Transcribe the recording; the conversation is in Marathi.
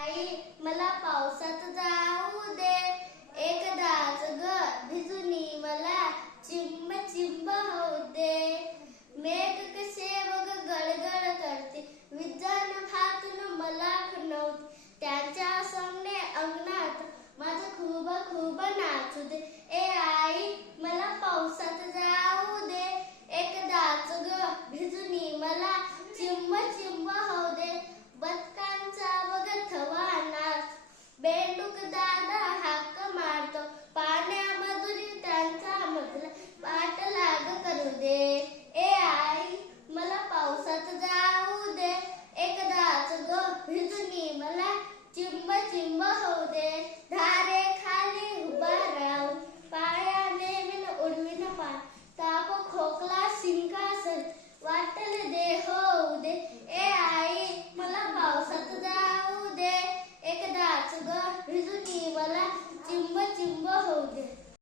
आई मला पावसात जाऊ दे, एकदाच ग भिजुनी मला चिंब चिंब होऊ दे. मेघ कसे बघ गडगड करते, विजान फाटून मला खुणवते. त्याच्या सामने अंगणात माझं खूप खूप नाचू दे. ए आई मला पावसात जाऊ दे, एकदाच ग भिजुनी मला चिंब चिंब होऊ दे. बदकांचा बघ थवा नाच, बेंडूक दादा हाक मारतो. पाण्यामधून त्यांचा मधला पाठलाग करू दे. ए आई मला पावसात जाऊ दे, एकदाच ग भिजुनी मला चिंब चिंब होऊ दे. धारे खाली उभा राहून पायाने विण उडविन पाय, ताप खोकला शिंकासन वाटल दे होऊ दे. ए आई मला पावसात जाऊ दे, एकदाच ग भिजुनी मला चिंब